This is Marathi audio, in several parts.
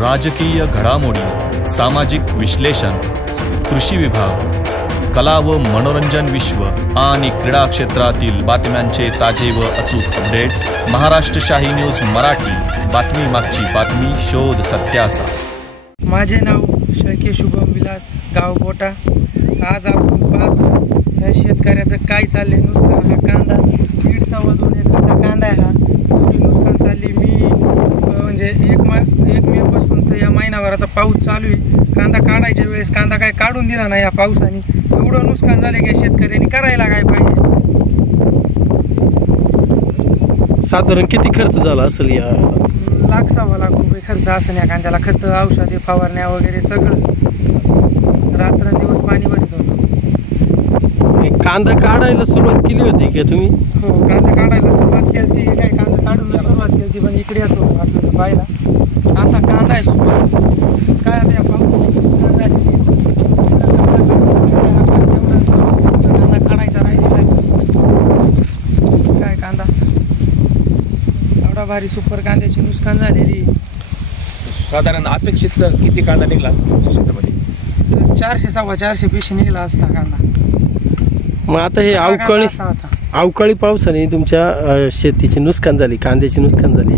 राजकीय घडामोडी, सामाजिक विश्लेषण, कृषी विभाग, कला व मनोरंजन विश्व आणि क्रीडा क्षेत्रातील बातम्यांचे ताजे व अचूक अपडेट्स महाराष्ट्र शाही न्यूज मराठी। बातमी मागची बातमी, शोध सत्याचा। माझे नाव शेळके शुभम विलास, गाव बोटा। आज आपण पाहतो या शेतकऱ्याचं काय चालले नुकसान। हा कांदा 1.2 एकरचा कांदा आहे। हा नुकसान चालली मी म्हणजे एक मे पासून तर या महिनाभराचा पाऊस चालू आहे। कांदा काढायच्या वेळेस कांदा काय काढून दिला नाही या पावसाने। एवढं नुकसान झाले की शेतकऱ्यांनी करायला काय पाहिजे। साधारण किती खर्च झाला असेल? या लाख सव्वा लाख रुपये खर्च असेल या कांद्याला। खत, औषधे, फवारण्या वगैरे सगळं, रात्रंदिवस पाणी भरत होतो। कांदा काढायला सुरुवात केली होती का तुम्ही? हो, कांदा काढायला सुरुवात केली। काय कांदा काढून सुरुवात केली, पण इकडे येतो आपल्याला पाहिला असा कांदा आहे सुरुवात। काय आता या कांदा काढायचा राहिला काय कांदा एवढा भारी सुपर कांद्याची नुकसान झालेली। साधारण अपेक्षित किती कांदा निघला असता तुमच्या शेतामध्ये? 400 सव्वा 400 पिशवी निघला असता कांदा। मग आता हे अवकाळी पावसाने तुमच्या शेतीची नुकसान झाली, कांद्याची नुकसान झाली,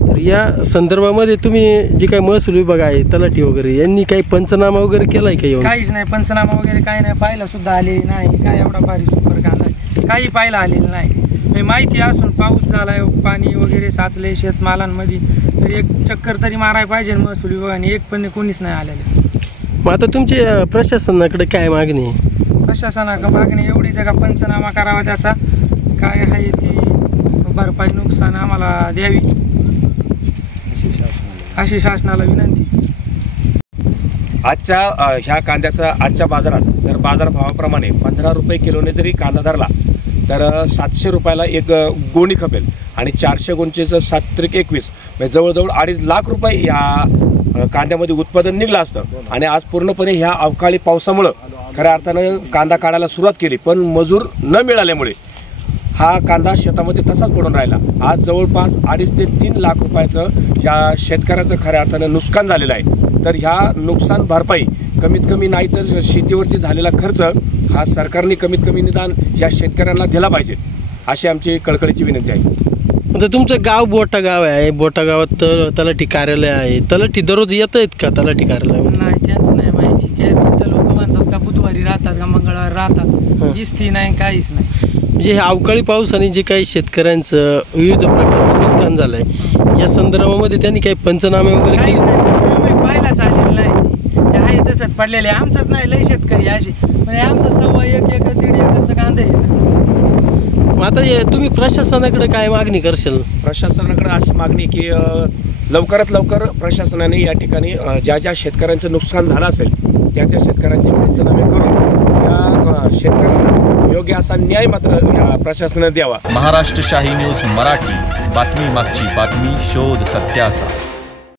तर या संदर्भामध्ये तुम्ही जे काही महसूल विभाग आहे, तलाठी वगैरे यांनी काही पंचनामा वगैरे केलाय का? येऊन काहीच नाही, पंचनामा वगैरे काही नाही, पाहायला सुद्धा आलेली नाही। काय एवढा भारी सुपर कांदा काही पाहायला आलेलं नाही। माहिती असून पाऊस झालाय, पाणी वगैरे साचले शेतमालांमध्ये, तर एक चक्कर तरी मारायला पाहिजे महसूल विभागाने। एक पण कोणीच नाही आलेलं। मग आता तुमची प्रशासनाकडे काय मागणी आहे? प्रशासनाकडे मागणी एवढीच आहे का पंचनामा करावा, त्याचा काय आहे ती भरपाई नुकसान आम्हाला द्यावी अशी शासनाला विनंती। आजच्या ह्या कांद्याचा आजच्या बाजारात जर बाजारभावाप्रमाणे 15 रुपये किलोने जरी कांदा धरला तर 700 रुपयाला एक गोणी खपेल आणि 400 गोणीचं 7×21 म्हणजे जवळजवळ 2.5 लाख रुपये या कांद्यामध्ये उत्पादन निघलं असतं। आणि आज पूर्णपणे ह्या अवकाळी पावसामुळं खऱ्या अर्थानं कांदा काढायला सुरुवात केली, पण मजूर न मिळाल्यामुळे हा कांदा शेतामध्ये तसाच पडून राहिला। आज जवळपास 2.5 ते 3 लाख रुपयाचं या शेतकऱ्याचं खऱ्या अर्थानं नुकसान झालेलं आहे। तर ह्या नुकसान भरपाई कमीत कमी नाही तर शेतीवरती झालेला खर्च हा सरकारने कमीत कमी निदान या शेतकऱ्यांना दिला पाहिजे, अशी आमची कळकळीची विनंती आहे। आता तुमचं गाव बोटा गाव आहे, बोटा गावात तलाठी कार्यालय आहे, तलाठी दररोज येत आहेत का तलाठी कार्यालयावर? नाही, त्याच नाही माहिती। काय लोक म्हणतात का बुधवारी राहतात का मंगळवारी राहतात, दिसती नाही, काहीच नाही। म्हणजे हे अवकाळी पावसाने जे काही शेतकऱ्यांचं विविध प्रकारचं नुकसान झालंय, या संदर्भामध्ये त्यांनी काही पंचनामे वगैरे केले? पाहायलाच आलेलं नाही, ते आहे तसंच पडलेले। आमचंच नाही, लय शेतकरी अशी म्हणजे आमचं सव्वा 1 एकर 1.5 एकरचं कांदा आहे सगळं। मग आता तुम्ही प्रशासनाकडे काय मागणी करशाल? प्रशासनाकडे अशी मागणी की लवकरात लवकर प्रशासनाने या ठिकाणी ज्या ज्या शेतकऱ्यांचं नुकसान झालं असेल त्या शेतकऱ्यांचे पंचनामे करून या शेतकऱ्यांना योग्य असा न्याय मात्र या प्रशासनाने द्यावा। महाराष्ट्र शाही न्यूज मराठी, बातमी मागची बातमी, शोध सत्याचा।